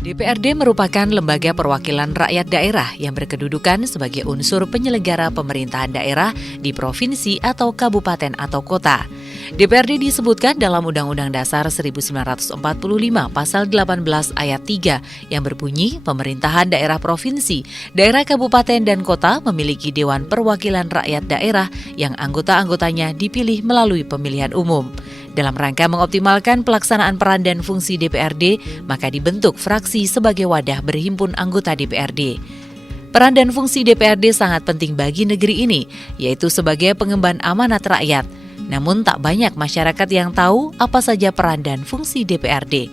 DPRD merupakan lembaga perwakilan rakyat daerah yang berkedudukan sebagai unsur penyelenggara pemerintahan daerah di provinsi atau kabupaten atau kota. DPRD disebutkan dalam Undang-Undang Dasar 1945 Pasal 18 Ayat 3 yang berbunyi pemerintahan daerah provinsi, daerah kabupaten dan kota memiliki Dewan Perwakilan Rakyat Daerah yang anggota-anggotanya dipilih melalui pemilihan umum. Dalam rangka mengoptimalkan pelaksanaan peran dan fungsi DPRD, maka dibentuk fraksi sebagai wadah berhimpun anggota DPRD. Peran dan fungsi DPRD sangat penting bagi negeri ini, yaitu sebagai pengemban amanat rakyat. Namun tak banyak masyarakat yang tahu apa saja peran dan fungsi DPRD.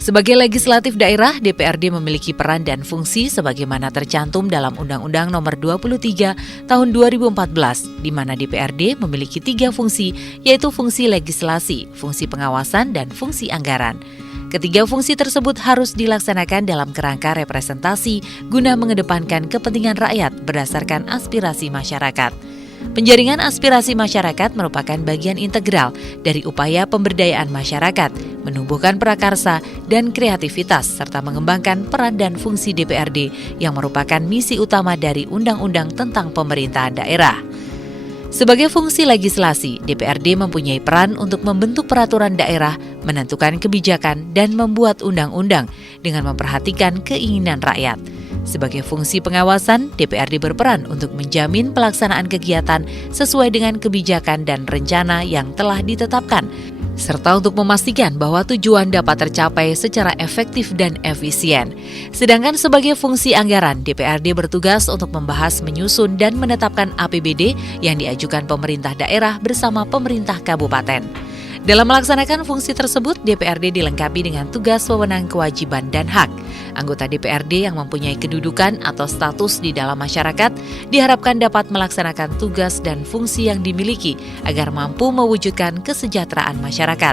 Sebagai legislatif daerah, DPRD memiliki peran dan fungsi sebagaimana tercantum dalam Undang-Undang Nomor 23 Tahun 2014, di mana DPRD memiliki 3 fungsi, yaitu fungsi legislasi, fungsi pengawasan, dan fungsi anggaran. Ketiga fungsi tersebut harus dilaksanakan dalam kerangka representasi guna mengedepankan kepentingan rakyat berdasarkan aspirasi masyarakat. Penjaringan aspirasi masyarakat merupakan bagian integral dari upaya pemberdayaan masyarakat, menumbuhkan prakarsa dan kreativitas, serta mengembangkan peran dan fungsi DPRD yang merupakan misi utama dari Undang-Undang tentang Pemerintahan Daerah. Sebagai fungsi legislasi, DPRD mempunyai peran untuk membentuk peraturan daerah, menentukan kebijakan, dan membuat undang-undang dengan memperhatikan keinginan rakyat. Sebagai fungsi pengawasan, DPRD berperan untuk menjamin pelaksanaan kegiatan sesuai dengan kebijakan dan rencana yang telah ditetapkan, serta untuk memastikan bahwa tujuan dapat tercapai secara efektif dan efisien. Sedangkan sebagai fungsi anggaran, DPRD bertugas untuk membahas, menyusun, dan menetapkan APBD yang diajukan pemerintah daerah bersama pemerintah kabupaten. Dalam melaksanakan fungsi tersebut, DPRD dilengkapi dengan tugas, wewenang, kewajiban, dan hak. Anggota DPRD yang mempunyai kedudukan atau status di dalam masyarakat diharapkan dapat melaksanakan tugas dan fungsi yang dimiliki agar mampu mewujudkan kesejahteraan masyarakat.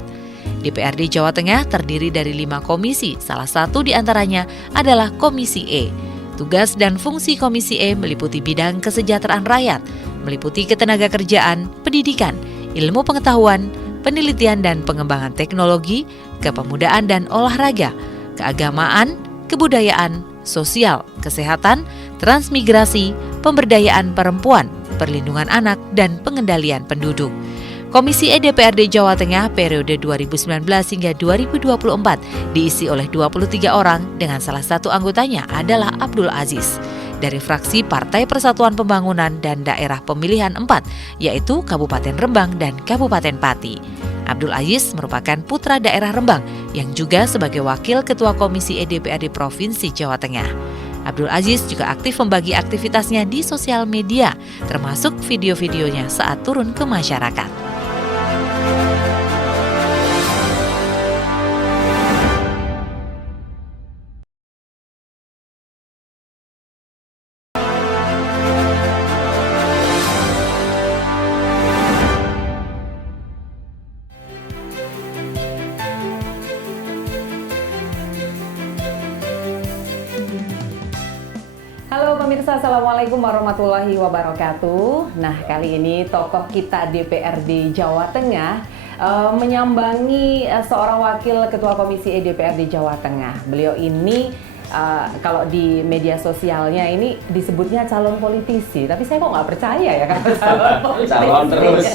DPRD Jawa Tengah terdiri dari 5 komisi, salah satu di antaranya adalah Komisi E. Tugas dan fungsi Komisi E meliputi bidang kesejahteraan rakyat, meliputi ketenagakerjaan, pendidikan, ilmu pengetahuan, penelitian dan pengembangan teknologi, kepemudaan dan olahraga, keagamaan, kebudayaan, sosial, kesehatan, transmigrasi, pemberdayaan perempuan, perlindungan anak, dan pengendalian penduduk. Komisi E DPRD Jawa Tengah periode 2019 hingga 2024 diisi oleh 23 orang dengan salah satu anggotanya adalah Abdul Aziz dari fraksi Partai Persatuan Pembangunan dan Daerah Pemilihan 4, yaitu Kabupaten Rembang dan Kabupaten Pati. Abdul Aziz merupakan putra daerah Rembang yang juga sebagai wakil Ketua Komisi E DPRD Provinsi Jawa Tengah. Abdul Aziz juga aktif membagi aktivitasnya di sosial media, termasuk video-videonya saat turun ke masyarakat. Halo pemirsa, Assalamualaikum warahmatullahi wabarakatuh. Nah, kali ini tokoh kita DPRD Jawa Tengah menyambangi seorang wakil Ketua Komisi E DPRD Jawa Tengah. Beliau ini kalau di media sosialnya ini disebutnya calon politisi, tapi saya kok nggak percaya ya kalau calon politisi. Calon terus.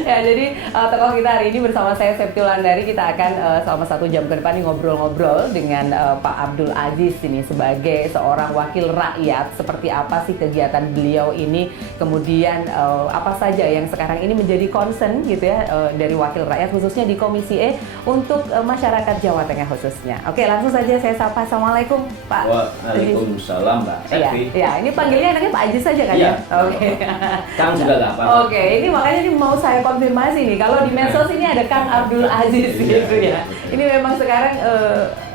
Ya, jadi tokoh kita hari ini bersama saya Septi Wulandari, kita akan selama 1 jam ke depan ngobrol-ngobrol dengan Pak Abdul Aziz ini sebagai seorang wakil rakyat. Seperti apa sih kegiatan beliau ini, kemudian apa saja yang sekarang ini menjadi concern gitu ya dari wakil rakyat khususnya di Komisi E untuk masyarakat Jawa Tengah khususnya. Oke, langsung saja saya sapa. Assalamualaikum Pak. Waalaikumsalam Mbak Septi. Ya, ini panggilnya enaknya Pak Aziz saja kan ya? Oke. Kang juga nggak apa-apa. Oke, ini makanya ini mau saya konfirmasi nih. Kalau di medsos ini ada Kang Abdul Aziz gitu ya. Ini memang sekarang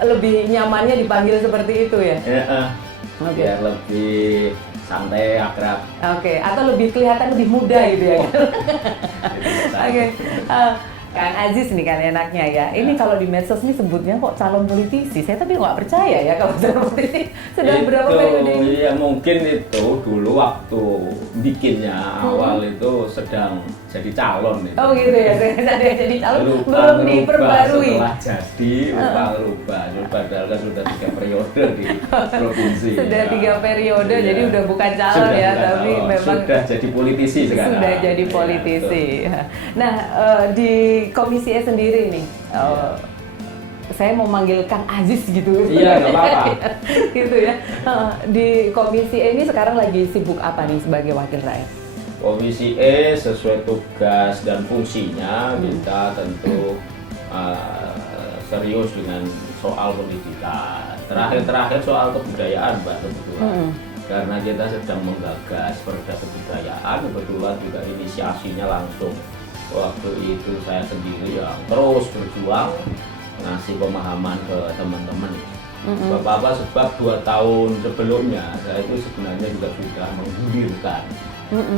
lebih nyamannya dipanggil seperti itu ya? Biar lebih santai, akrab. Oke, atau lebih kelihatan lebih muda gitu ya? Oke. Kang Aziz nih kan enaknya ya. Ini kalau di medsos ini sebutnya kok calon politisi. Saya tapi nggak percaya ya kalau calon politisi. Sudah berapa periode ini? Iya mungkin itu dulu waktu bikinnya awal itu sedang jadi calon itu. Oh gitu ya, ada yang jadi calon belum Ngerubah diperbarui. setelah jadi rubah. Padahal kan sudah 3 periode di provinsi. Sudah 3 periode, Iya. jadi udah bukan calon Sudah ya, bukan tapi calon. memang sudah jadi politisi sekarang. sudah jadi Iya, politisi. betul. Nah, di Komisi E sendiri nih, Iya. saya mau manggil Kang Aziz gitu. Iya, nggak apa-apa. Gitu ya. Di Komisi E ini sekarang lagi sibuk apa nih sebagai wakil rakyat? Komisi E sesuai tugas dan fungsinya kita tentu serius dengan soal pendidikan. Terakhir soal kebudayaan, Mbak, kebetulan. Karena kita sedang menggagas perda kebudayaan, kebetulan juga inisiasinya langsung waktu itu saya sendiri yang terus berjuang ngasih pemahaman ke teman-teman. Bapak-bapak, sebab 2 tahun sebelumnya saya itu sebenarnya juga sudah menggulirkan.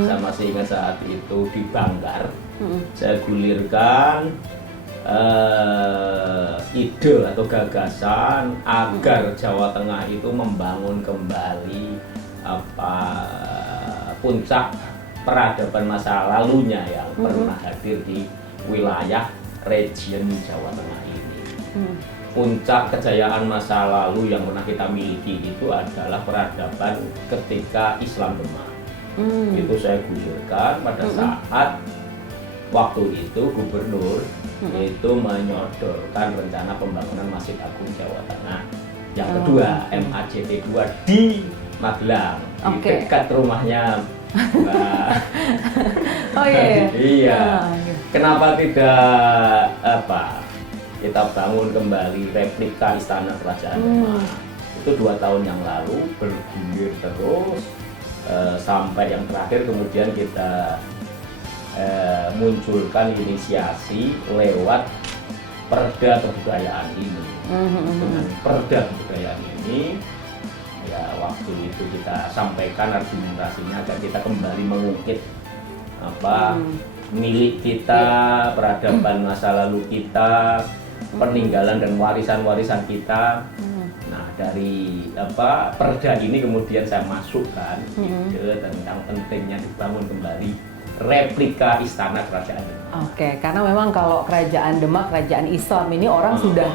Saya masih ingat saat itu di Banggar, saya gulirkan ide atau gagasan agar Jawa Tengah itu membangun kembali puncak peradaban masa lalunya yang pernah hadir di wilayah region Jawa Tengah ini. Puncak kejayaan masa lalu yang pernah kita miliki itu adalah peradaban ketika Islam Demak. Itu saya gulirkan pada saat waktu itu gubernur itu menyodorkan rencana pembangunan Masjid Agung Jawa Tengah yang kedua, MAJT 2 di Magelang, di dekat rumahnya Mbak. Oh iya. Iya. Kenapa tidak kita bangun kembali replika Istana Kerajaan Demak? Itu 2 tahun yang lalu bergulir terus sampai yang terakhir kemudian kita munculkan inisiasi lewat perda kebudayaan ini. Dengan perda kebudayaan ini, ya waktu itu kita sampaikan argumentasinya agar kita kembali mengungkit milik kita, peradaban masa lalu kita, peninggalan dan warisan-warisan kita. Nah, dari perda ini kemudian saya masukkan ide tentang pentingnya dibangun kembali replika Istana Kerajaan Demak. Oke, karena memang kalau Kerajaan Demak, Kerajaan Islam ini orang sudah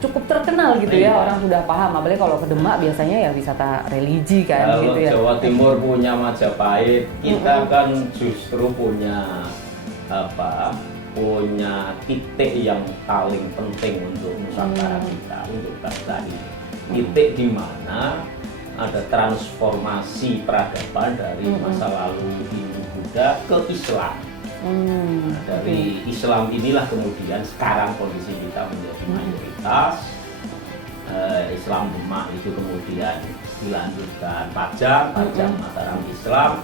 cukup terkenal gitu ya, orang sudah paham. Apalagi kalau ke Demak biasanya ya wisata religi kan kalau gitu ya. Jawa Timur punya Majapahit, kita kan justru punya punya titik yang paling penting untuk Nusantara kita, untuk bangsa ini. Titik di mana ada transformasi peradaban dari masa lalu Hindu-Buddha ke Islam. Nah, dari Islam inilah kemudian sekarang kondisi kita menjadi mayoritas. Islam Demak itu kemudian dilanjutkan Pajang Mataram Islam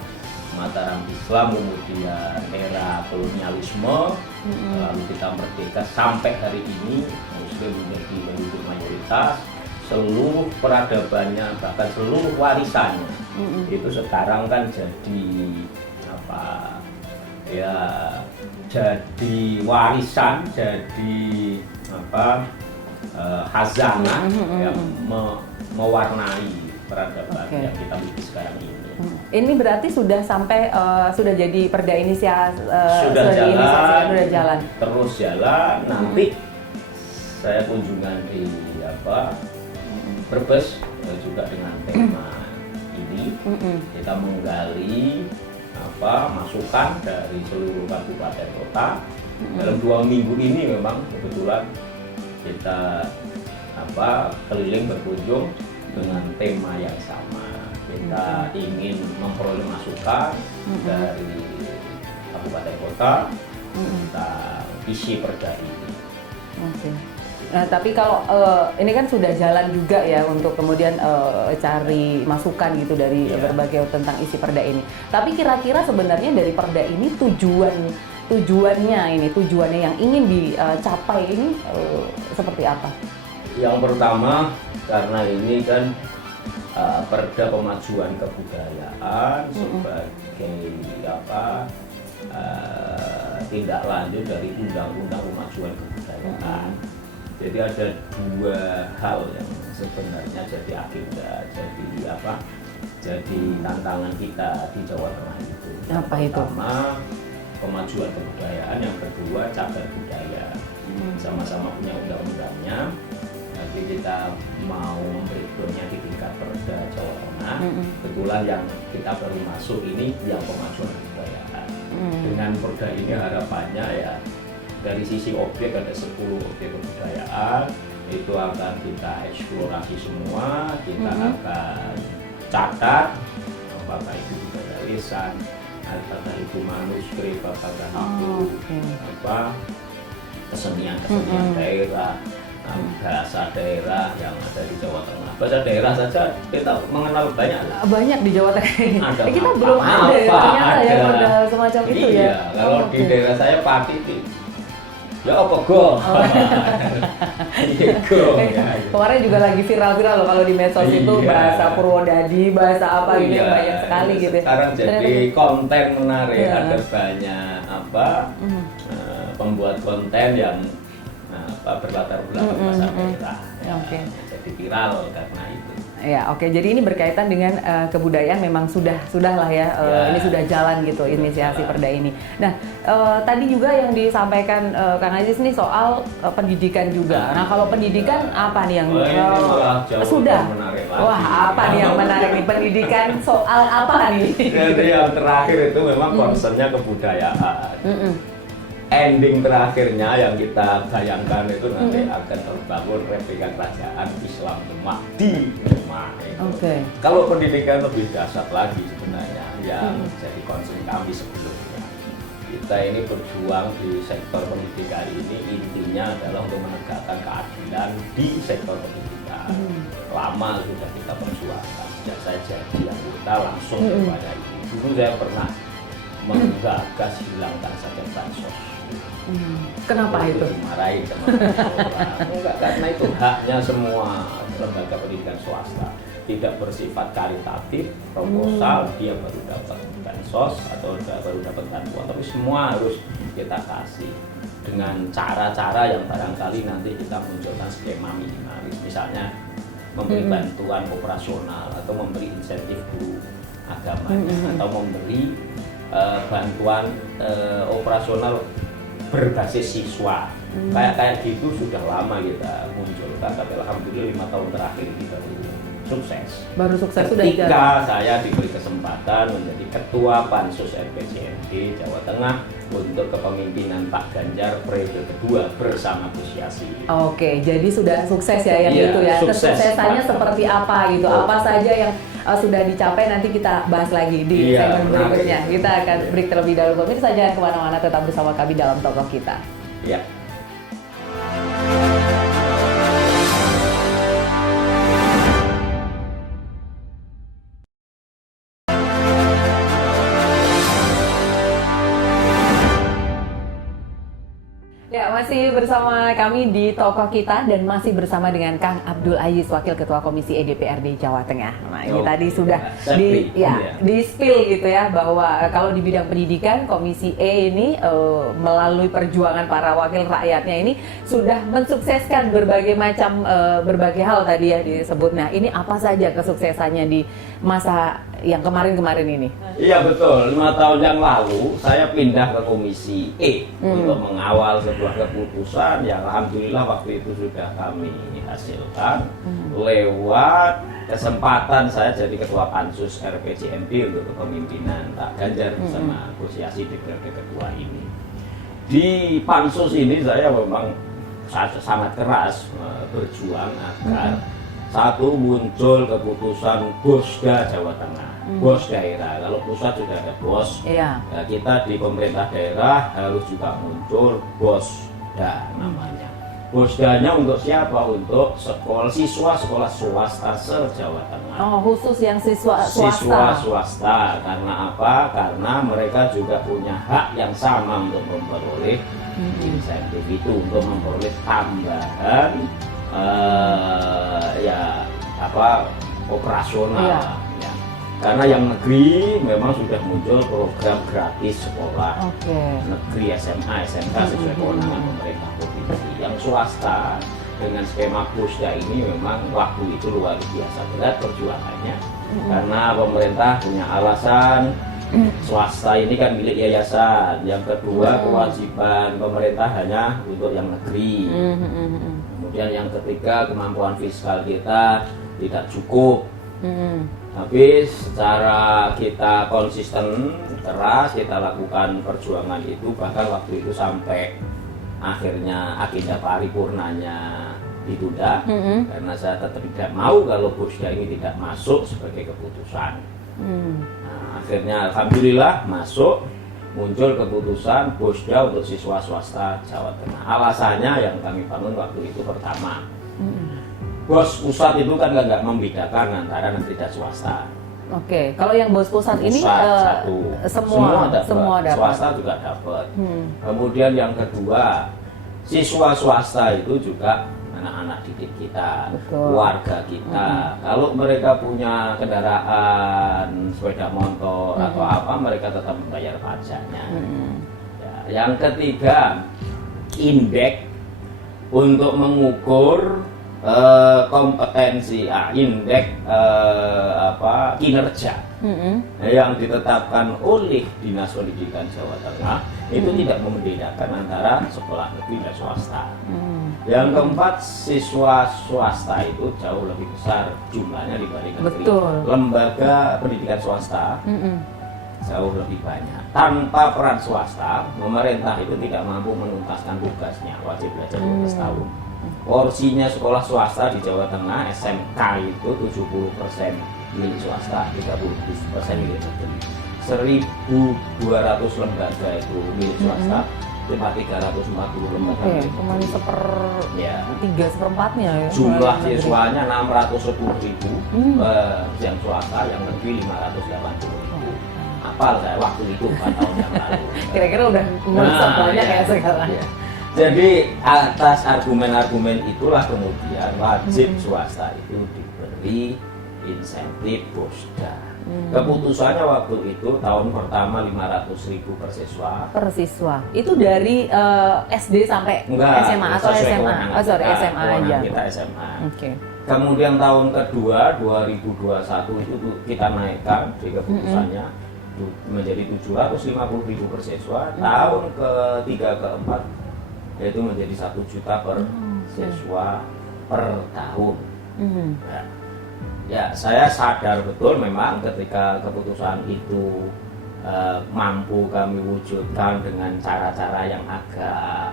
kemudian era kolonialisme, lalu kita merdeka sampai hari ini Muslim menjadi penduduk mayoritas. Seluruh peradabannya, bahkan seluruh warisannya itu sekarang kan jadi jadi warisan, jadi khazanah yang mewarnai peradaban yang kita miliki sekarang ini. Ini berarti sudah sampai sudah jadi perda inisiasi sudah jalan. Terus jalan. Nanti saya kunjungan di Brebes juga dengan tema ini. Kita menggali masukan dari seluruh kabupaten kota. Dalam 2 minggu ini memang kebetulan kita keliling berkunjung dengan tema yang sama. Kita ingin memperoleh masukan dari kabupaten kota tentang isi perda ini. Nah, tapi kalau ini kan sudah jalan juga ya untuk kemudian cari masukan gitu dari berbagai tentang isi perda ini. Tapi kira-kira sebenarnya dari perda ini tujuannya yang ingin dicapai ini seperti apa? Yang pertama, karena ini kan perda pemajuan kebudayaan sebagai tindak lanjut dari undang-undang pemajuan kebudayaan. Jadi ada 2 hal yang sebenarnya jadi agenda, jadi jadi tantangan kita di Jawa Tengah itu. Apa itu? Pertama, kemajuan kebudayaan, yang kedua cagar budaya. Sama-sama punya undang-undangnya. Nanti kita mau breakdownnya di tingkat Perda Jawa Tengah. Kebetulan yang kita baru masuk ini yang kemajuan kebudayaan. Dengan Perda ini harapannya ya dari sisi objek ada 10 objek kebudayaan, itu akan kita eksplorasi semua, kita akan catat apakah itu budaya lisan, apakah itu manuskrip, apakah itu kesenian daerah, bahasa daerah yang ada di Jawa Tengah. Bahasa daerah saja kita mengenal banyak di Jawa Tengah ini. Kita apa, belum ada ya, ternyata ya ada semacam itu ya. Iya, kalau di daerah saya Pati ya apa go? Iya go. Kemarin juga lagi viral-viral loh kalau di medsos itu bahasa Purwodadi, bahasa apa gitu banyak sekali gitu. Sekarang jadi konten menarik, ada banyak pembuat konten yang berlatar belakang bahasa daerah. Jadi viral karena itu. Ya, oke. Jadi ini berkaitan dengan kebudayaan memang sudahlah ya, ini sudah jalan gitu inisiasi Perda ini. Nah, tadi juga yang disampaikan Kang Aziz nih soal pendidikan juga. Nah, kalau pendidikan apa nih yang sudah? Wah, apa nih yang menarik nih, pendidikan soal apa nih? Jadi yang terakhir itu memang concernnya kebudayaan. Ending terakhirnya yang kita bayangkan itu nanti akan terbangun replika kerajaan Islam Demak di Demak. Kalau pendidikan lebih dasar lagi sebenarnya yang jadi concern kami sebelumnya. Kita ini berjuang di sektor pendidikan ini intinya adalah untuk menegakkan keadilan di sektor pendidikan. Lama sudah kita perjuangkan, sejak saya jadi anggota langsung kepada ini. Dulu saya pernah menggagas hilangkan saja bansos. Kenapa itu? Dimarahin sama orang. Enggak, karena itu haknya semua lembaga pendidikan swasta. Tidak bersifat karitatif, proposal, dia baru dapat bansos atau baru dapat bantuan, tapi semua harus kita kasih dengan cara-cara yang barangkali nanti kita munculkan skema minimalis, misalnya memberi bantuan operasional atau memberi insentif guru agamanya atau memberi bantuan operasional berbasis siswa. Kayak gitu sudah lama kita munculkan, tapi alhamdulillah 5 tahun terakhir ini baru sukses. Ketika saya diberi kesempatan menjadi ketua Pansus RPJMD Jawa Tengah untuk kepemimpinan Pak Ganjar periode kedua bersama Gus Yassin. Oke, jadi sudah sukses ya yang itu ya. Kesuksesannya seperti apa gitu? Apa saja yang sudah dicapai, nanti kita bahas lagi di segmen berikutnya. Kita akan break terlebih dahulu. Pemirsa jangan kemana-mana, tetap bersama kami dalam Tokoh Kita. Ya. Ya, masih bersama kami di Tokoh Kita dan masih bersama dengan Kang Abdul Aziz, Wakil Ketua Komisi E DPRD Jawa Tengah. Nah, ini tadi sudah di spill gitu ya, bahwa kalau di bidang pendidikan Komisi E ini melalui perjuangan para wakil rakyatnya ini sudah mensukseskan berbagai macam berbagai hal tadi ya disebut. Nah, ini apa saja kesuksesannya di masa yang kemarin-kemarin ini? Iya betul, 5 tahun yang lalu saya pindah ke Komisi E untuk mengawal sebuah keputusan yang alhamdulillah waktu itu sudah kami hasilkan lewat kesempatan saya jadi ketua Pansus RPJMD untuk kepemimpinan Pak Ganjar bersama Gus Yassin di periode kedua ini. Di Pansus ini saya memang sangat keras berjuang agar satu, muncul keputusan Bosda Jawa Tengah, bos daerah. Kalau pusat sudah ada bos, nah, kita di pemerintah daerah harus juga muncul Bosda namanya. Bosdanya untuk siapa? Untuk siswa sekolah swasta se-Jawa Tengah. Oh, khusus yang siswa swasta. Siswa swasta, karena apa? Karena mereka juga punya hak yang sama untuk memperoleh insentif itu, untuk memperoleh tambahan operasional. Ya. Karena yang negeri memang sudah muncul program gratis sekolah negeri SMA, SMK sesuai kewenangan pemerintah provinsi. Yang swasta dengan skema Bosda ini memang waktu itu luar biasa berat perjuangannya, karena pemerintah punya alasan swasta ini kan milik yayasan. Yang kedua, kewajiban pemerintah hanya untuk yang negeri. Kemudian yang ketiga, kemampuan fiskal kita tidak cukup. Tapi secara kita konsisten, keras, kita lakukan perjuangan itu, bahkan waktu itu sampai akhirnya agenda paripurnanya ditunda, karena saya tetap tidak mau kalau Bosda ini tidak masuk sebagai keputusan. Nah, akhirnya alhamdulillah masuk, muncul keputusan Bosda untuk siswa swasta Jawa Tengah. Alasannya yang kami bangun waktu itu pertama, bos pusat itu kan nggak membedakan antara negeri dan swasta. Oke, kalau yang bos pusat ini satu. semua dapat. Swasta juga dapat. Kemudian yang kedua, siswa swasta itu juga anak-anak didik kita, keluarga kita. Kalau mereka punya kendaraan, sepeda motor atau apa, mereka tetap membayar pajaknya. Ya, yang ketiga, indeks untuk mengukur kompetensi, indeks kinerja yang ditetapkan oleh Dinas Pendidikan Jawa Tengah itu tidak membedakan antara sekolah negeri dan swasta. Yang keempat, siswa swasta itu jauh lebih besar jumlahnya dibanding negeri. Lembaga pendidikan swasta jauh lebih banyak. Tanpa peran swasta, pemerintah itu tidak mampu menuntaskan tugasnya wajib belajar 12 tahun. Porsinya sekolah swasta di Jawa Tengah SMK itu 70% milik swasta, 30% milik negeri. 1.200 lembaga itu milik swasta, cuma 340 lembaga milik cuma ya. 3/4-nya ya. Jumlah siswanya 610.000 yang swasta, yang negeri 580.000. Apal saya waktu itu 4 tahun yang lalu. Kira-kira udah banyak kayak sekarang. Ya. Jadi atas argumen-argumen itulah kemudian wajib swasta itu diberi insentif Bosda. Keputusannya waktu itu tahun pertama 500.000 per siswa. Per siswa. Itu dari SD sampai SMA atau SMA? Oh sorry, SMA aja. Kita SMA. Oke. Kemudian tahun kedua 2021 itu kita naikkan di keputusannya menjadi 750.000 per siswa. Tahun ketiga keempat yaitu menjadi 1 juta per siswa per tahun. Ya, saya sadar betul memang ketika keputusan itu mampu kami wujudkan dengan cara-cara yang agak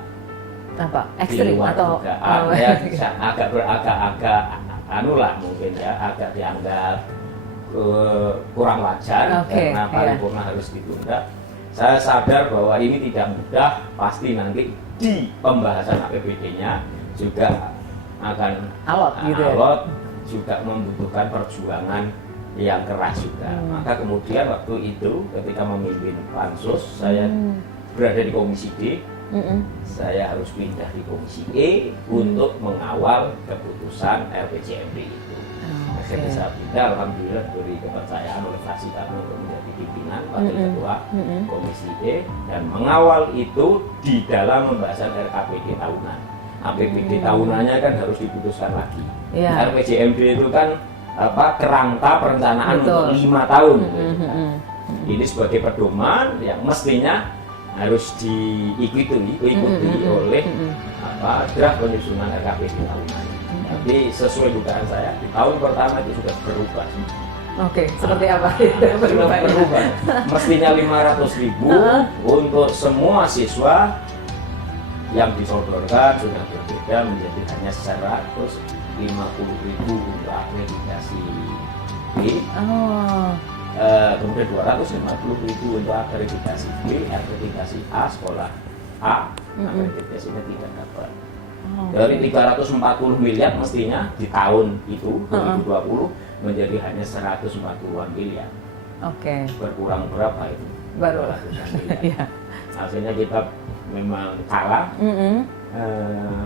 ekstrim atau agak anulah mungkin ya, agak dianggap kurang wajar karena paripurna harus ditunda. Saya sadar bahwa ini tidak mudah, pasti nanti di pembahasan APBD-nya juga akan alot, juga membutuhkan perjuangan yang keras juga. Maka kemudian waktu itu ketika memimpin pansus, saya berada di komisi D, saya harus pindah di komisi E untuk mengawal keputusan RPJMD itu. Akhirnya saya pindah, alhamdulillah diberi kepercayaan oleh fraksi kami untuk menjadi pimpinan wakil ketua komisi E dan mengawal itu di dalam pembahasan RKPD tahunan. APBD tahunannya kan harus diputuskan lagi. RPJMD itu kan kerangka perencanaan untuk 5 tahun. Ini sebagai pedoman yang mestinya harus diikuti oleh draft penyusunan RKPD tahunan. Tapi sesuai dugaan saya di tahun pertama itu sudah berubah. Oke, seperti apa? Sudah berubah. Mestinya 500.000 untuk semua siswa, yang disodorkan sudah berbeda menjadi hanya 150.000 untuk akreditasi B. Kemudian 250.000 untuk akreditasi B, akreditasi A sekolah A, akreditasinya tidak dapat. Dari 340 miliar mestinya di tahun itu 2020 menjadi hanya 140-an miliar. Berkurang berapa itu? Baru. Akhirnya kita memang kalah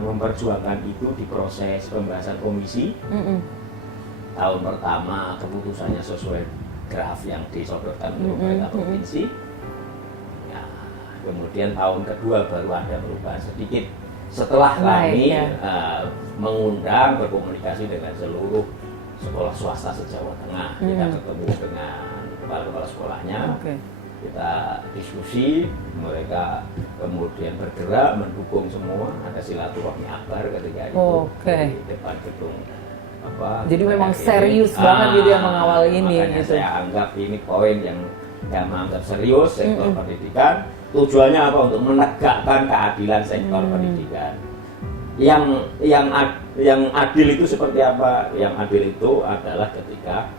memperjuangkan itu di proses pembahasan komisi. Tahun pertama keputusannya sesuai draft yang disodorkan oleh pemerintah provinsi. Ya, kemudian tahun kedua baru ada perubahan sedikit setelah kami ya. mengundang berkomunikasi dengan seluruh sekolah swasta se-Jawa Tengah, kita ketemu dengan kepala-kepala sekolahnya, kita diskusi, mereka kemudian bergerak mendukung semua, ada silaturahmi akbar ketika itu di depan gedung. Jadi memang serius banget gitu yang mengawal ini. Makanya gitu. saya anggap ini poin yang menganggap serius sektor pendidikan. Tujuannya apa? Untuk menegakkan keadilan sektor pendidikan. Yang adil itu seperti apa? Yang adil itu adalah ketika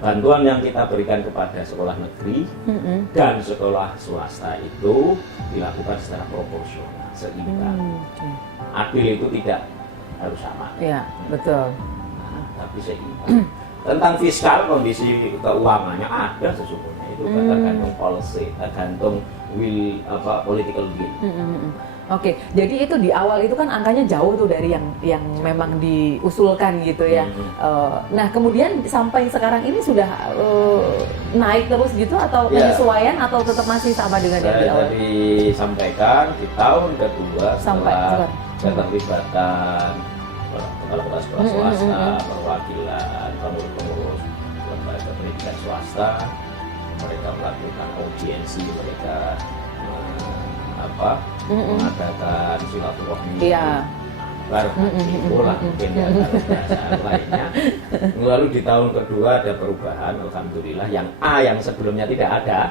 bantuan yang kita berikan kepada sekolah negeri dan sekolah swasta itu dilakukan secara proporsional, seimbang. Adil itu tidak harus sama. Iya, betul. Tapi seimbang. Tentang fiskal, kondisi keuangannya ada sesungguhnya, itu tergantung policy, tergantung political will. Oke, jadi itu di awal itu kan angkanya jauh tuh dari yang memang diusulkan gitu ya. Nah kemudian sampai sekarang ini sudah naik terus gitu atau penyesuaian atau tetap masih sama dengan yang di awal? Saya tadi sampaikan di tahun kedua setelah keterlibatan kepala sekolah swasta, perwakilan pengurus lembaga pendidikan swasta, mereka melakukan audiensi, mereka mengadakan silaturahmi, bola mungkin ya bahasa lainnya. Lalu di tahun kedua ada perubahan, alhamdulillah. Yang yang sebelumnya tidak ada,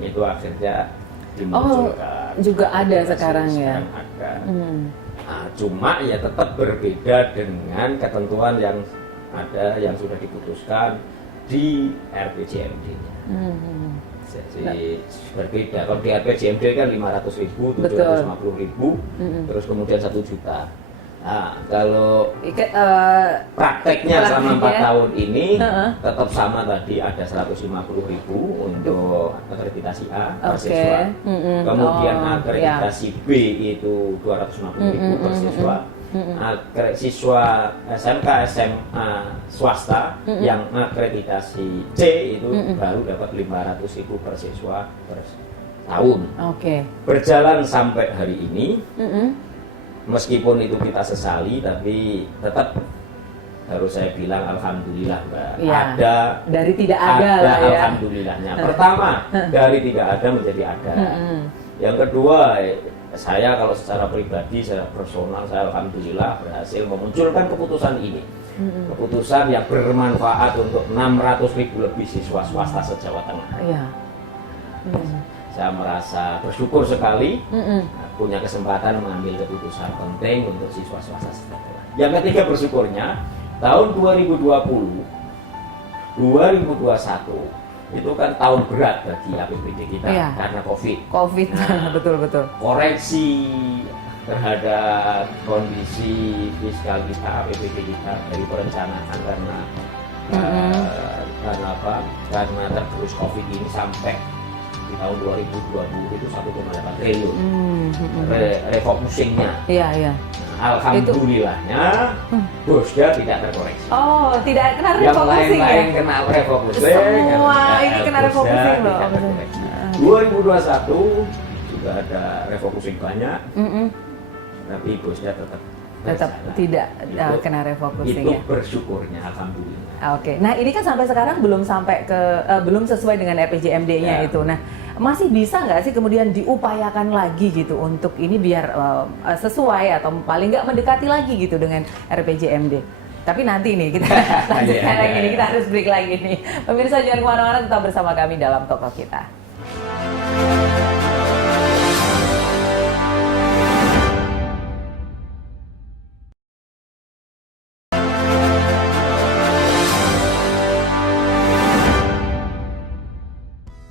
itu akhirnya dimunculkan. Juga ada sekarang ya. Ada. Nah, cuma ya tetap berbeda dengan ketentuan yang ada yang sudah diputuskan di RPJMD-nya. Jadi berbeda. Kalau di RPJMD kan 500.000, 750.000, terus kemudian 1 juta. Nah, kalau prakteknya selama 4 tahun ini tetap sama tadi, ada 150.000 untuk akreditasi A per siswa. Kemudian akreditasi B itu 250.000 per siswa. Siswa SMK, SMA swasta yang akreditasi C itu baru dapat 500.000 per siswa per tahun. Berjalan sampai hari ini. Meskipun itu kita sesali, tapi tetap harus saya bilang alhamdulillah Mbak. Ada dari tidak ada lah ya. Alhamdulillahnya. Pertama, dari tidak ada menjadi ada. Yang kedua, saya kalau secara pribadi, secara personal, saya alhamdulillah berhasil memunculkan keputusan ini. Keputusan yang bermanfaat untuk 600.000 lebih siswa swasta se-Jawa Tengah. Saya merasa bersyukur sekali punya kesempatan mengambil keputusan penting untuk siswa swasta se-Jawa Tengah. Yang ketiga bersyukurnya, tahun 2020, 2021 itu kan tahun berat bagi APBD kita karena COVID. Nah, betul. Koreksi terhadap kondisi fiskal kita, APBD kita dari perencanaan karena tergerus COVID ini sampai di tahun 2020 itu 1,8 triliun. Refocusingnya. Iya. Alhamdulillahnya Bosda tidak terkoreksi. Oh, tidak kena refocusing ya? Yang lain kena refocusing. Semua ini kena refocusing loh. 2021 juga ada refocusing banyak, tapi Bosda tetap tidak kena refocusing itu ya. Bersyukurnya alhamdulillah. Oke. Nah, ini kan sampai sekarang belum belum sesuai dengan RPJMD-nya itu. Nah, masih bisa nggak sih kemudian diupayakan lagi gitu untuk ini biar sesuai atau paling nggak mendekati lagi gitu dengan RPJMD? Tapi nanti nih kita lanjutkan lagi nih, kita harus break lagi nih. Pemirsa jangan kemana-mana, tetap bersama kami dalam Tokoh Kita.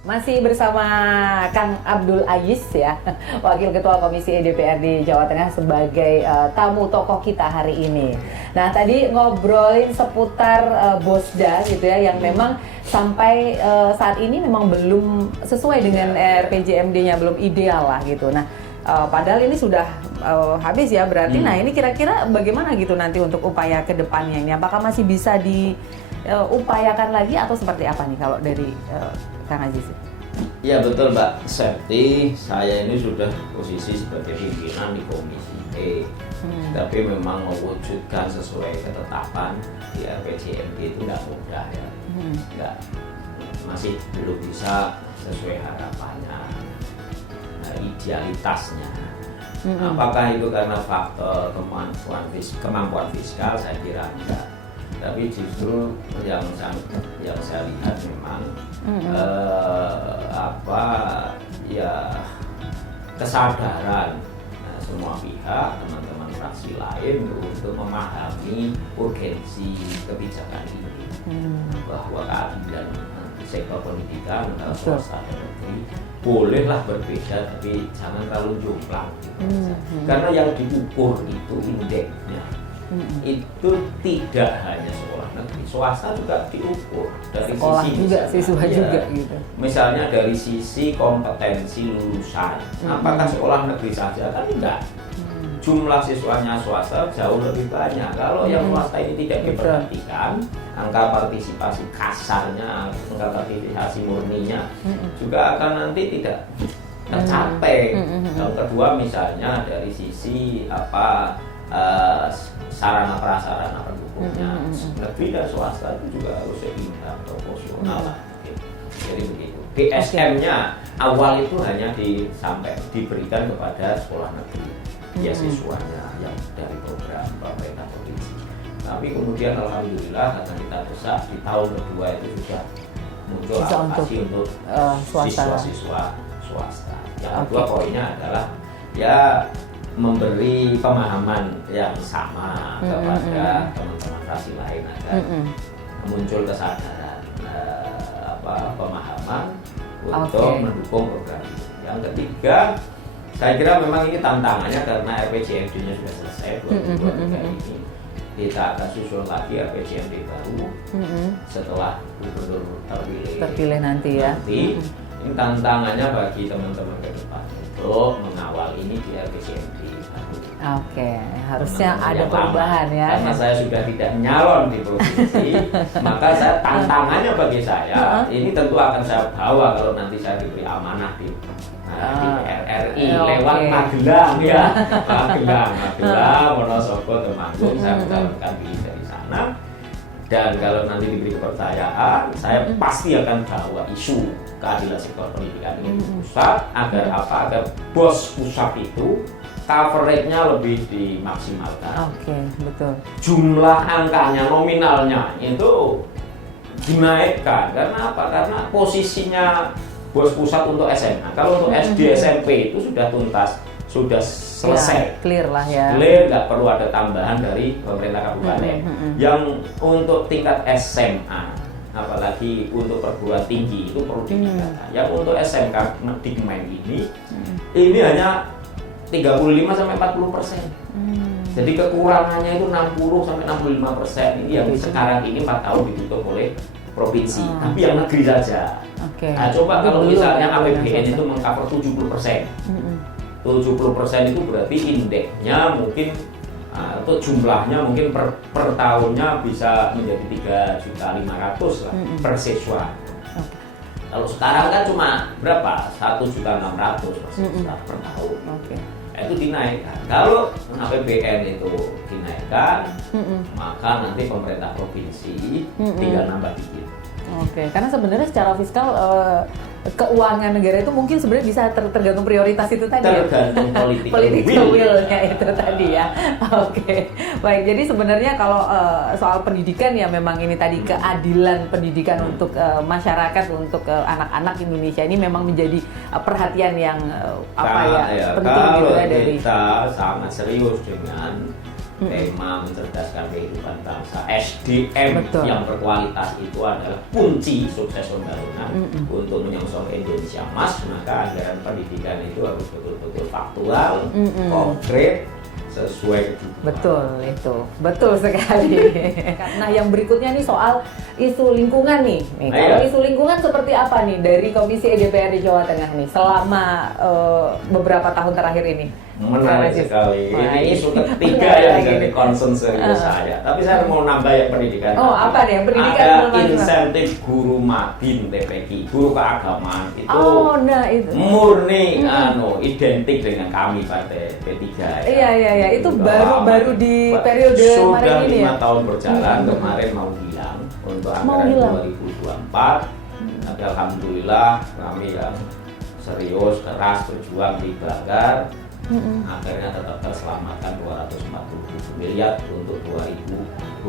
Masih bersama Kang Abdul Aziz ya, Wakil Ketua Komisi DPRD Jawa Tengah sebagai tamu tokoh kita hari ini. Nah tadi ngobrolin seputar Bosda gitu ya, yang memang sampai saat ini memang belum sesuai dengan RPJMD-nya, belum ideal lah gitu. Nah padahal ini sudah habis ya berarti. Nah ini kira-kira bagaimana gitu nanti untuk upaya ke depannya ini? Apakah masih bisa diupayakan lagi atau seperti apa nih kalau dari Kang Aziz? Ya betul Mbak Septi, saya ini sudah posisi sebagai pimpinan di Komisi E. Tapi memang mewujudkan sesuai ketetapan di RPJMD itu nggak mudah ya. Masih belum bisa sesuai harapannya, idealitasnya. Apakah itu karena faktor kemampuan fiskal? Saya kira enggak. Tapi justru yang saya lihat memang kesadaran semua pihak, teman-teman fraksi lain untuk memahami urgensi kebijakan ini, bahwa keadilan sektor pendidikan antara swasta dan negeri bolehlah berbeda, tapi jangan terlalu jomplang gitu. Karena yang diukur itu indeksnya. Itu tidak hanya sekolah negeri, swasta juga diukur dari sekolah sisi juga, siswa juga gitu. Misalnya dari sisi kompetensi lulusan, apakah sekolah negeri saja? Kan enggak. Jumlah siswanya swasta jauh lebih banyak. Kalau yang swasta ini tidak diperhatikan, angka partisipasi kasarnya, angka partisipasi murninya juga akan nanti tidak tercapai. Yang kedua misalnya dari sisi sarana prasarana pendukungnya, negeri dan swasta itu juga harus seimbang, proporsional lah. Jadi begitu. BSM-nya awal itu hanya diberikan kepada sekolah negeri, beasiswanya yang dari program pemerintah provinsi. Tapi kemudian alhamdulillah karena kita desak di tahun kedua itu sudah muncul alokasi untuk siswa-siswa swasta. Yang kedua poinnya adalah ya memberi pemahaman yang sama kepada teman-teman fraksi lain agar muncul kesadaran pemahaman untuk mendukung program ini. Yang ketiga, saya kira memang ini tantangannya karena RPJMD-nya sudah selesai 2023 ini. Kita akan susul lagi RPJMD baru setelah gubernur terpilih nanti ya. Ini tantangannya bagi teman-teman ke depan untuk mengawal ini di RPJMD. Oke, harusnya ada perubahan ya. Karena saya sudah tidak nyalon di provinsi, maka tantangannya bagi saya ini tentu akan saya bawa kalau nanti saya diberi amanah di RRI lewat Magelang ya, Magelang, Wonosobo, Temanggung, saya mencalonkan diri dari sana. Dan kalau nanti diberi kepercayaan, saya pasti akan bawa isu keadilan sektor pendidikan ini di pusat agar agar bos pusat itu coverage-nya lebih dimaksimalkan. Oke, betul. Jumlah angkanya, nominalnya itu dinaikkan. Karena apa? Karena posisinya bos pusat untuk SMA. Kalau untuk SD, SMP itu sudah tuntas, sudah selesai. Ya, clear lah ya. Clear, nggak perlu ada tambahan dari pemerintah kabupaten. Yang untuk tingkat SMA, apalagi untuk perguruan tinggi itu perlu ditingkatkan. Yang untuk SMK Dikmen ini hanya 35-40%. Jadi kekurangannya itu 60-65%. Ini yang sekarang ini 4 tahun ditutup oleh provinsi, tapi yang negeri saja. Nah, coba kalau misalnya APBN itu mengcover 70%. 70% itu berarti indeksnya mungkin atau jumlahnya mungkin per tahunnya bisa menjadi 3.500.000 lah per siswa. Kalau sekarang kan cuma berapa? 1.600.000 per siswa per tahun. Itu dinaikkan. Kalau APBN itu dinaikkan, maka nanti pemerintah provinsi tinggal nambah dikit. Karena sebenarnya secara fiskal keuangan negara itu mungkin sebenarnya bisa tergantung prioritas itu tadi. Tergantung political will-nya itu tadi ya. Baik. Jadi sebenarnya kalau soal pendidikan ya memang ini tadi keadilan pendidikan untuk masyarakat, untuk anak-anak Indonesia ini memang menjadi perhatian yang penting gitu ya dari kita sangat serius dengan tema mencerdaskan kehidupan bangsa. SDM yang berkualitas itu adalah kunci sukses pembangunan untuk menyongsong Indonesia Emas. Maka anggaran pendidikan itu harus betul-betul faktual, konkret, sesuai kebutuhan. Betul sekali. Nah, yang berikutnya nih soal isu lingkungan nih. Kalau isu lingkungan seperti apa nih dari Komisi DPRD Jawa Tengah nih selama beberapa tahun terakhir ini? Menarik sekali. Ini isu ketiga yang jadi concern serius saya. Tapi saya mau nambah ya pendidikan. Oh, apa nih? Pendidikan ada insentif guru madin TPQ, guru keagamaan itu. Oh, nah itu. Murni identik dengan kami Partai P3. Iya. Itu baru di periode sudah kemarin ini ya. 5 tahun berjalan, kemarin mau hilang untuk anggaran 2024. Tapi alhamdulillah kami yang serius, keras, berjuang di Banggar. Akhirnya tetap terselamatkan 247 miliar untuk 230.000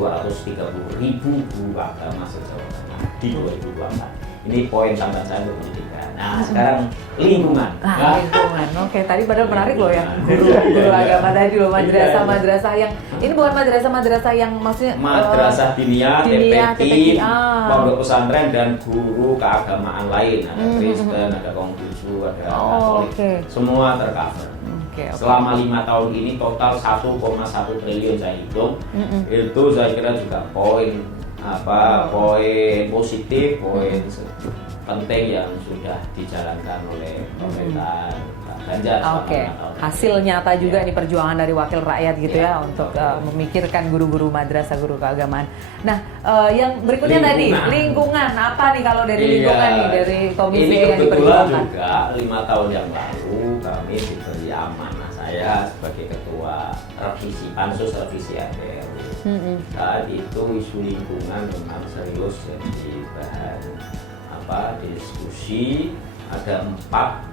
guru agama se-Jawa Tengah di 2024. Ini poin tambahan saya untuk pendidikan. Nah, sekarang lingkungan. Lingkungan. Oke, tadi padahal menarik loh ya. Guru agama tadi loh, madrasah yang ini bukan madrasah yang maksudnya madrasah diniyah, TPQ, pondok pesantren dan guru keagamaan lain. Ada Kristen, ada Konghucu, ada Katolik. Semua tercover. Selama 5 tahun ini total 1,1 triliun saya hitung. Itu saya kira juga poin positif, poin penting yang sudah dijalankan oleh pemerintah Ganjar. Hasil nyata juga nih perjuangan dari wakil rakyat gitu ya untuk memikirkan guru-guru madrasah, guru keagamaan. Nah, yang berikutnya tadi lingkungan. Apa nih kalau dari lingkungan nih dari komisi ini yang diperjuangkan? Juga 5 tahun yang lalu kami diberi amanah, saya sebagai ketua pansus revisi RPRD. Saat itu isu lingkungan memang serius jadi bahan diskusi. Ada 4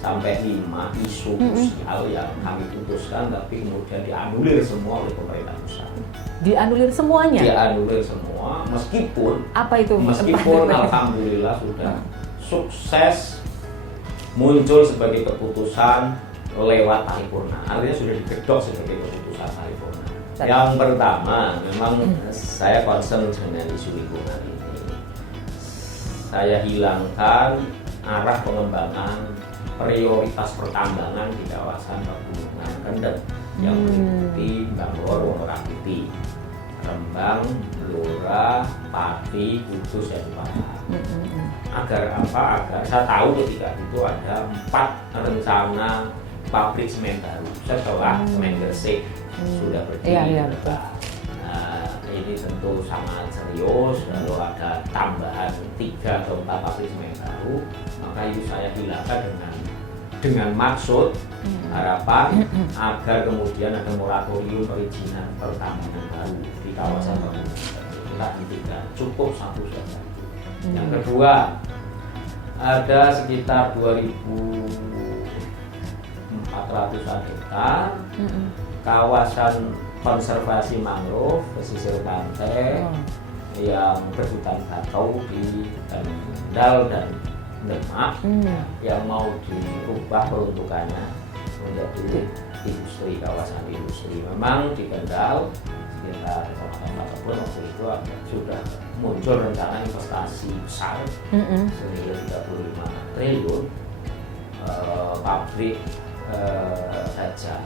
sampai 5 isu krusial yang kami putuskan, tapi kemudian dianulir semua oleh pemerintah pusat. Dianulir semuanya? Dianulir semua, meskipun alhamdulillah sudah sukses muncul sebagai keputusan lewat paripurna. Artinya sudah digedok sebagai keputusan paripurna. Yang pertama, memang saya concern dengan isu lingkungan ini. Saya hilangkan arah pengembangan prioritas pertambangan di kawasan Pegunungan Kendeng yang meliputi Bangor, Wonorakiti, Rembang, Blora, Pati, Kudus, dan Jepara. Agar saya tahu ketika itu ada 4 rencana pabrik semen baru setelah semen Gresik sudah berdiri. Nah, ini tentu sangat serius. Kalau ada tambahan 3 atau 4 pabrik semen baru, maka itu saya hilangkan dengan maksud harapan agar kemudian ada moratorium perizinan pertambangan baru di kawasan Pegunungan. Kita hentikan, cukup 1 saja. Yang kedua, ada sekitar 2.400-an hektar kawasan konservasi mangrove pesisir pantai yang berhutan bakau di Kendal dan Demak yang mau diubah peruntukannya menjadi industri, kawasan industri. Memang di Kendal sekitar Kecamatan waktu itu sudah muncul rencana investasi besar senilai 35 triliun pabrik saja.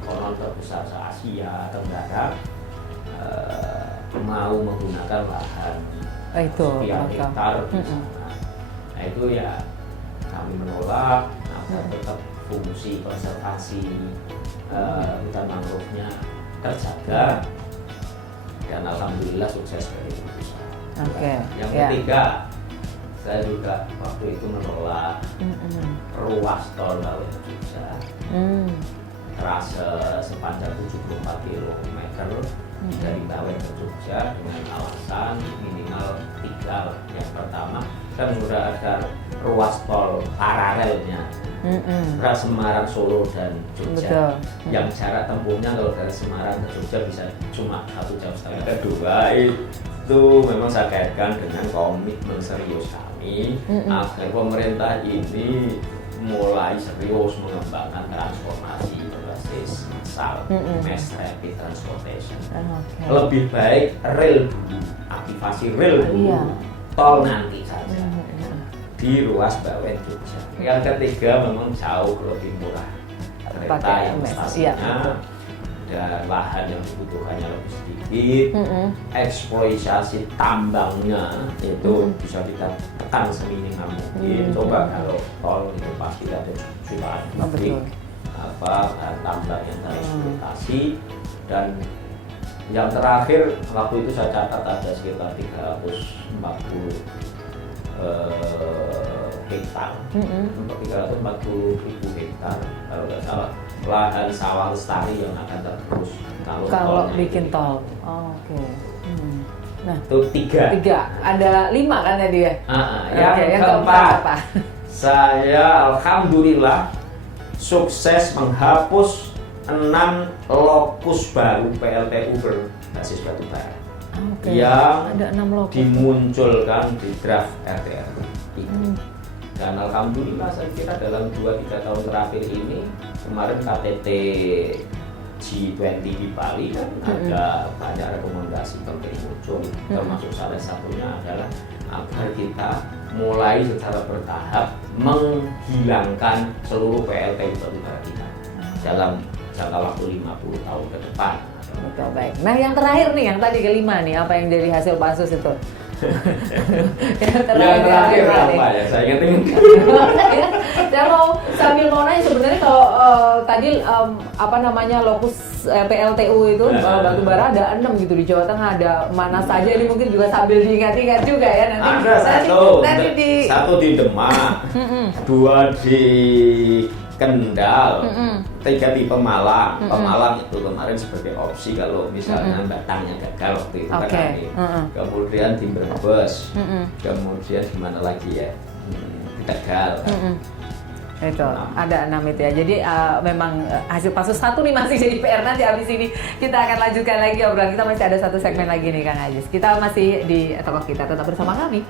Konon terbesar se-Asia Tenggara mau menggunakan lahan sekian hektar di sana. Nah itu ya kami menolak, tetap fungsi konservasi hutan mangrove-nya terjaga dan alhamdulillah sukses dari perusahaan. Yang ketiga, saya juga waktu itu menolak ruas tol Bawen Jogja. Trase sepanjang 74 km dari Bawen ke Jogja dengan alasan minimal 3. Yang pertama kan sudah ada ruas tol paralelnya Semarang, Solo, dan Jogja. Yang jarak tempuhnya kalau dari Semarang ke Jogja bisa cuma 1,5 jam. Kedua itu memang saya kaitkan dengan komitmen serius kami agar pemerintah ini mulai serius mengembangkan transformasi berbasis massal, mass rapid transportation. Lebih baik rel dulu, aktivasi rel dulu, tol nanti saja di ruas Bawen Jogja. Yang ketiga memang jauh lebih murah kereta yang stasiunnya dan lahan yang dibutuhkannya lebih sedikit, eksploitasi tambangnya itu bisa kita tekan seminimal mungkin. Coba kalau tol itu pasti ada jutaan Oh, betul. bahan tambang yang tereksploitasi. Dan yang terakhir waktu itu saya catat ada sekitar 340 hektar, 340.000 hektar kalau nggak salah, lahan sawah lestari yang akan tergerus Kalau tolnya bikin ini. tol. Oh, oke. Nah, Itu tiga. ada 5 kan tadi ya? Yang Oke, yang keempat, apa? saya alhamdulillah sukses menghapus 6 lokus baru PLTU berbasis batubara Oke. yang Ada 6 lokus. dimunculkan di draft RDR itu. Dan alhamdulillah saya kira dalam 2-3 tahun terakhir ini, kemarin KTT G20 di Bali kan ada banyak rekomendasi penting muncul, termasuk salah satunya adalah agar kita mulai secara bertahap menghilangkan seluruh PLTU batubara kita dalam jangka waktu 50 tahun ke depan. Betul, baik. Nah, yang terakhir nih, yang tadi kelima nih, apa yang jadi hasil pansus itu? Yang terakhir apa ya? Saya ingat Saya mau sambil mau nanya sebenarnya kalau tadi apa namanya lokus PLTU itu batubara ada 6 gitu di Jawa Tengah, ada mana saja ini mungkin juga sambil diingat-ingat juga ya nanti. Ada satu di Demak, 2 di Kendal, 3 di Pemalang. Pemalang itu kemarin sebagai opsi kalau misalnya Batangnya gagal waktu itu kan Oke. kemudian di Brebes, kemudian di mana lagi ya, di Tegal. Itu ada 6 itu ya. Jadi memang hasil pansus 1 nih masih jadi PR. Nanti habis ini kita akan lanjutkan lagi obrolan kita, masih ada satu segmen lagi nih Kang Ajis. Kita masih di Tokoh Kita, tetap bersama kami.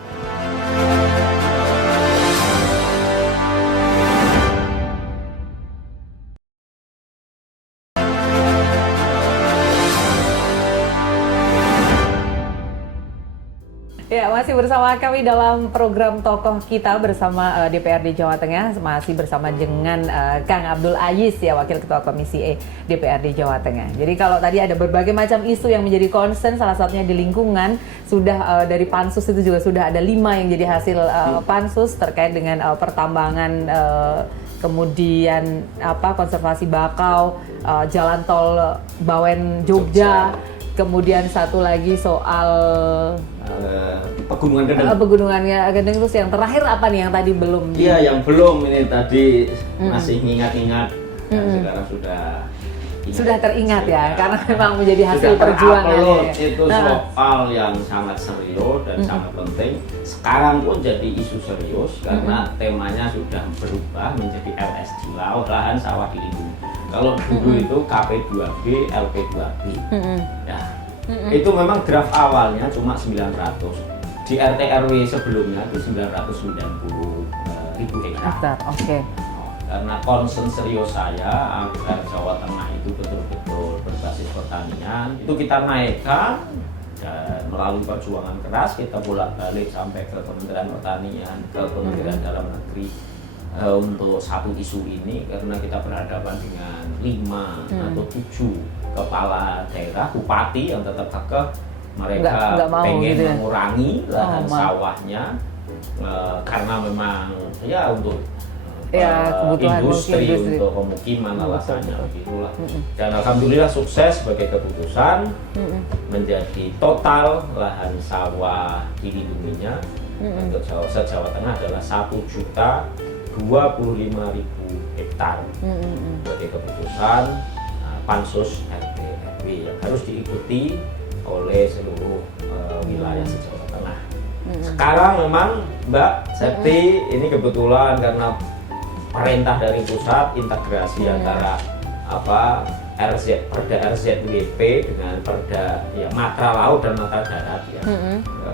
Ya, masih bersama kami dalam program Tokoh Kita bersama DPRD Jawa Tengah, masih bersama dengan Kang Abdul Aziz ya, Wakil Ketua Komisi E DPRD Jawa Tengah. Jadi kalau tadi ada berbagai macam isu yang menjadi concern, salah satunya di lingkungan, sudah dari pansus itu juga sudah ada 5 yang jadi hasil pansus terkait dengan pertambangan, kemudian konservasi bakau, jalan tol Bawen Jogja. Kemudian satu lagi soal Pegunungan Gendeng. Pegunungannya Gendeng, terus yang terakhir apa nih yang tadi belum? Iya, yang belum ini tadi masih ngingat-ingat, sekarang sudah teringat ya, karena memang menjadi hasil perjuangan ya. Itu soal yang sangat serius dan sangat penting. Sekarang pun jadi isu serius karena temanya sudah berubah menjadi LSD, lahan sawah dilindungi. Kalau dulu itu KP2B, LP2B. Ya, itu memang draft awalnya cuma 900. Di RT RW sebelumnya itu 990.000 hektar. Oke. Karena concern serius saya agar Jawa Tengah itu betul-betul berbasis pertanian, itu kita naikkan dan melalui perjuangan keras kita bolak-balik sampai ke Kementerian Pertanian, ke Kementerian Dalam Negeri untuk satu isu ini, karena kita berhadapan dengan 5 atau 7 kepala daerah, bupati yang tetap kekeh mereka nggak mau pengen gitu ya? mengurangi lahan sawahnya karena memang ya untuk kebutuhan industri, industri, untuk pemukiman alasannya begitulah. Dan alhamdulillah sukses sebagai keputusan menjadi total lahan sawah dilindunginya untuk Jawa Tengah adalah 1.025.000 hektar sebagai keputusan pansus RT RW yang harus diikuti oleh seluruh wilayah Jawa Tengah. Sekarang memang Mbak Septi ini kebetulan karena perintah dari pusat, integrasi antara Perda RZWP dengan Perda ya, Matra Laut dan Matra Darat ya,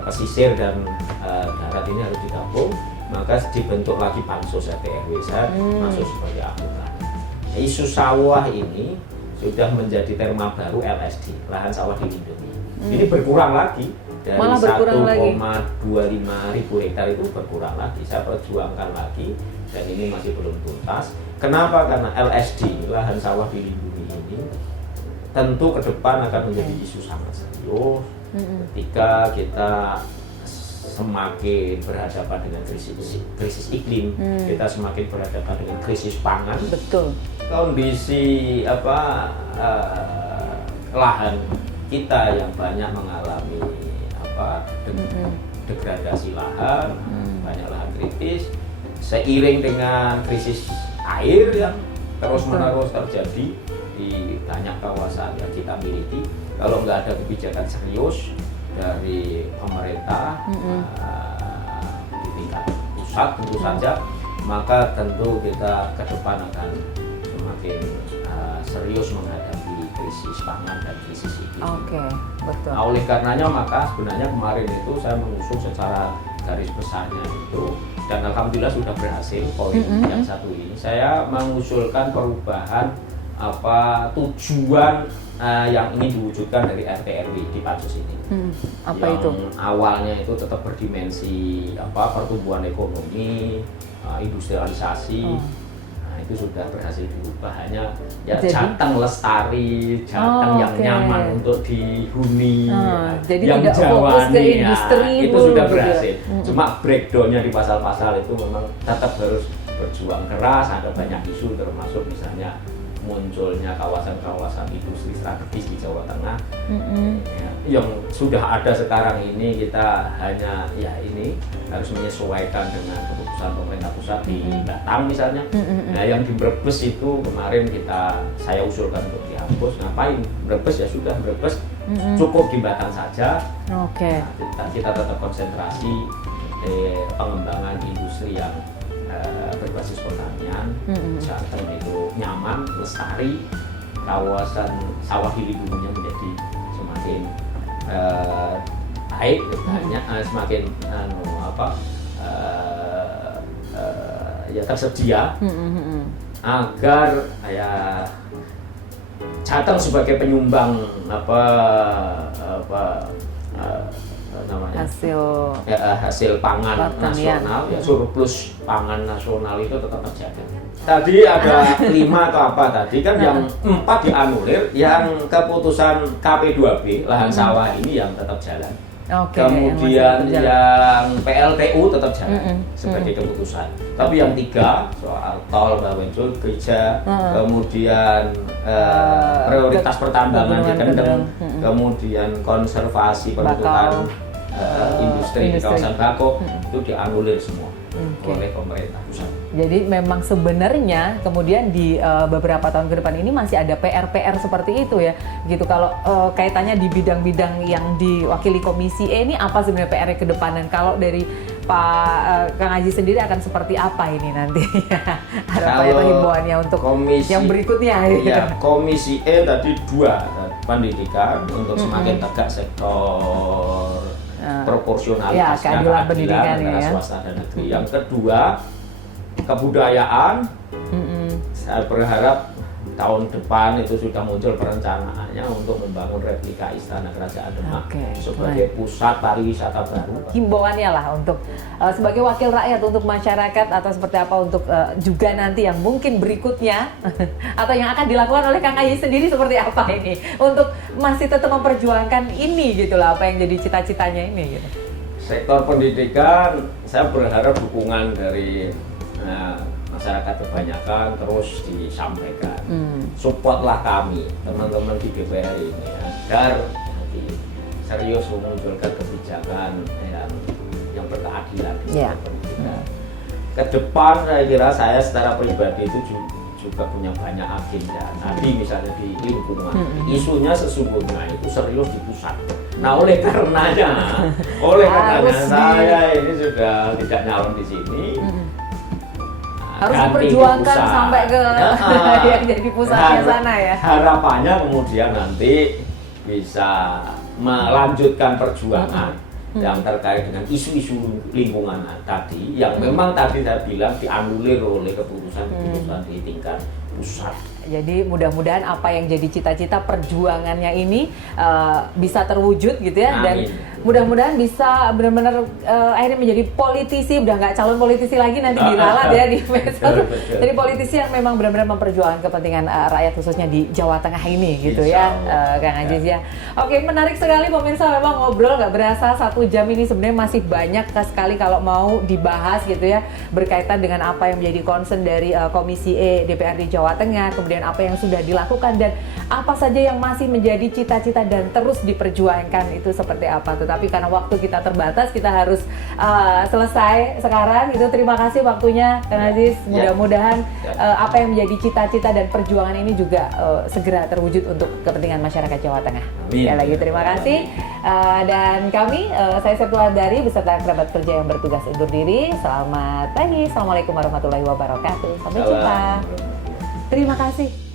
pesisir dan darat ini harus digabung, maka dibentuk lagi pansus RT RW. Saya masuk sebagai anggota. Isu sawah ini sudah menjadi terma baru LSD, lahan sawah dilindungi. Ini berkurang lagi dari 1,25.000 hektar itu berkurang lagi. Saya perjuangkan lagi dan ini masih belum tuntas. Kenapa? Karena LSD, lahan sawah dilindungi ini tentu ke depan akan menjadi isu sangat serius ketika kita semakin berhadapan dengan krisis iklim, kita semakin berhadapan dengan krisis pangan. Betul. Kondisi lahan kita yang banyak mengalami degradasi lahan, banyak lahan kritis, seiring dengan krisis air yang terus-menerus terjadi di banyak kawasan yang kita miliki. Kalau nggak ada kebijakan serius dari pemerintah di tingkat pusat tentu saja, maka tentu kita ke depan akan semakin serius menghadapi krisis pangan dan krisis iklim. Oke, betul. Nah, oleh karenanya maka sebenarnya kemarin itu saya mengusung secara garis besarnya itu, dan alhamdulillah sudah berhasil poin yang satu ini. Saya mengusulkan perubahan tujuan yang ingin diwujudkan dari RT/RW di Pansus ini. Apa yang itu? Awalnya itu tetap berdimensi pertumbuhan ekonomi, industrialisasi. Nah, itu sudah berhasil diubah, hanya ya Jateng lestari, Jateng yang nyaman untuk dihuni, jadi yang tidak fokus ke industri itu sudah berhasil. Cuma breakdownnya di pasal-pasal itu memang tetap harus berjuang keras. Ada banyak isu, termasuk misalnya munculnya kawasan-kawasan industri strategis di Jawa Tengah yang sudah ada sekarang ini. Kita hanya harus menyesuaikan dengan keputusan pemerintah pusat di Batam misalnya. Nah, yang di Brebes itu kemarin saya usulkan untuk dihapus. Ngapain? Brebes ya sudah, Brebes cukup di Batam saja. Oke. Nah, kita tetap konsentrasi pengembangan industri yang berbasis pertanian. Jateng itu nyaman, lestari, kawasan sawah dilindunginya menjadi semakin baik, banyak, semakin tersedia, agar Jateng sebagai penyumbang hasil pangan nasional, surplus pangan nasional itu tetap terjaga. Tadi ada 5 atau apa tadi kan, yang 4 dianulir, yang keputusan KP2B lahan sawah ini yang tetap jalan. Kemudian yang PLTU tetap jalan sebagai keputusan. Tapi yang 3 soal tol Bawenjo Gereja, kemudian prioritas pertambangan di Kendeng, kemudian konservasi penutupan industri di kawasan Bako, itu dianulir semua oleh pemerintah pusat. Jadi memang sebenarnya kemudian di beberapa tahun ke depan ini masih ada PR-PR seperti itu ya, gitu. Kalau kaitannya di bidang-bidang yang diwakili Komisi E, ini apa sebenarnya PR-nya ke depan, dan kalau dari Pak Kang Aziz sendiri akan seperti apa ini nanti harapannya atau himbauannya untuk yang berikutnya? Ya, Komisi E tadi 2, pendidikan untuk semakin tegak sektor proporsionalitas dan keadilan antara swasta dan negeri. Yang kedua, kebudayaan. Saya berharap tahun depan itu sudah muncul perencanaannya untuk membangun replika Istana Kerajaan Demak sebagai pusat pariwisata baru. Himbauannya lah untuk sebagai wakil rakyat untuk masyarakat, atau seperti apa untuk juga nanti yang mungkin berikutnya atau yang akan dilakukan oleh Kang Aziz sendiri seperti apa ini untuk masih tetap memperjuangkan ini gitu lah, apa yang jadi cita-citanya ini gitu. Sektor pendidikan, saya berharap dukungan dari masyarakat kebanyakan terus disampaikan. Supportlah kami, teman-teman di DPR ini, agar nanti serius memunculkan kebijakan yang berkeadilan di sektor pendidikan. Ke depan saya kira saya secara pribadi itu juga punya banyak agenda. Tadi misalnya di lingkungan, isunya sesungguhnya itu serius di pusat. Nah, oleh karenanya saya ini sudah tidak nyalon di sini. Harus diperjuangkan sampai ke yang jadi pusatnya sana ya. Harapannya kemudian nanti bisa melanjutkan perjuangan yang terkait dengan isu-isu lingkungan tadi, yang memang tadi saya bilang dianulir oleh keputusan di tingkat pusat. Jadi mudah-mudahan apa yang jadi cita-cita perjuangannya ini bisa terwujud gitu ya. Dan Amin. mudah-mudahan bisa benar-benar akhirnya menjadi politisi, udah nggak calon politisi lagi nanti diralat ya di medsos. Jadi politisi yang memang benar-benar memperjuangkan kepentingan rakyat khususnya di Jawa Tengah ini gitu ya, Kang Aziz ya. Oke, menarik sekali pemirsa, memang ngobrol nggak berasa 1 jam ini sebenarnya masih banyak sekali kalau mau dibahas gitu ya, berkaitan dengan apa yang menjadi concern dari Komisi E DPRD Jawa Tengah, kemudian apa yang sudah dilakukan dan apa saja yang masih menjadi cita-cita dan terus diperjuangkan itu seperti apa. Tetapi karena waktu kita terbatas, kita harus selesai sekarang gitu. Terima kasih waktunya Kang Aziz. Mudah-mudahan apa yang menjadi cita-cita dan perjuangan ini juga segera terwujud untuk kepentingan masyarakat Jawa Tengah. Sekali lagi terima kasih. Dan kami, saya Septulandari beserta kerabat kerja yang bertugas undur diri. Selamat pagi. Assalamualaikum warahmatullahi wabarakatuh. Sampai jumpa. Terima kasih.